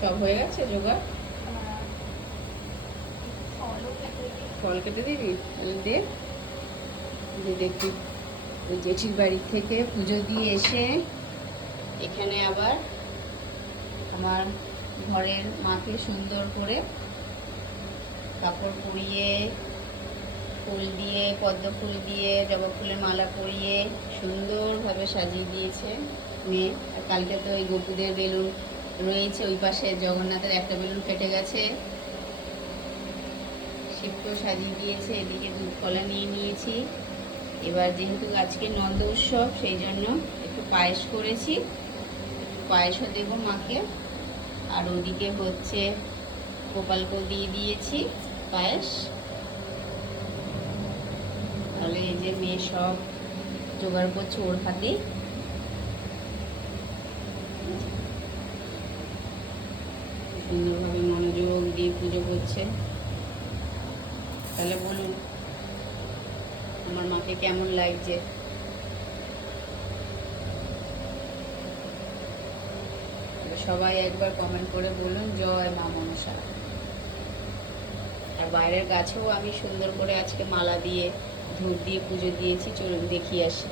সব হয়ে গেছে জোগাড়? ফল কেটে দিবি? তাহলে দে, দেখি। ওই জেঠির বাড়ি থেকে পুজো দিয়ে এসে এখানে আবার আমার ঘরের মাকে সুন্দর করে কাপড় পরিয়ে, ফুল দিয়ে, পদ্ম ফুল দিয়ে, জবা ফুলের মালা পরিয়ে সুন্দরভাবে সাজিয়ে দিয়েছে মেয়ে। আর কালকে তো ওই গোপুদের বেলুন রয়েছে, ওই পাশে জগন্নাথের একটা বেলুন ফেটে গেছে, শিবকেও সাজিয়ে দিয়েছে। এদিকে দুধ কলা নিয়ে নিয়েছি। এবার যেহেতু আজকে নন্দ উৎসব, সেই জন্য একটু পায়েস করেছি, একটু পায়েসও দেবো মাকে। আর ওদিকে হচ্ছে গোপালকেও দিয়ে দিয়েছি পায়েস। তাহলে এই যে মেয়ে সব জোগাড় করছে ওর হাতে। সুন্দরভাবে মনোযোগ দিয়ে পুজো করছে। তাহলে বলুন আমার মাকে কেমন লাগছে। সবাই একবার কমেন্ট করে বলুন জয় মা মনসা। আর বাইরের গাছেও আমি সুন্দর করে আজকে মালা দিয়ে, ধূপ দিয়ে পুজো দিয়েছি। চলুন দেখিয়ে আসি।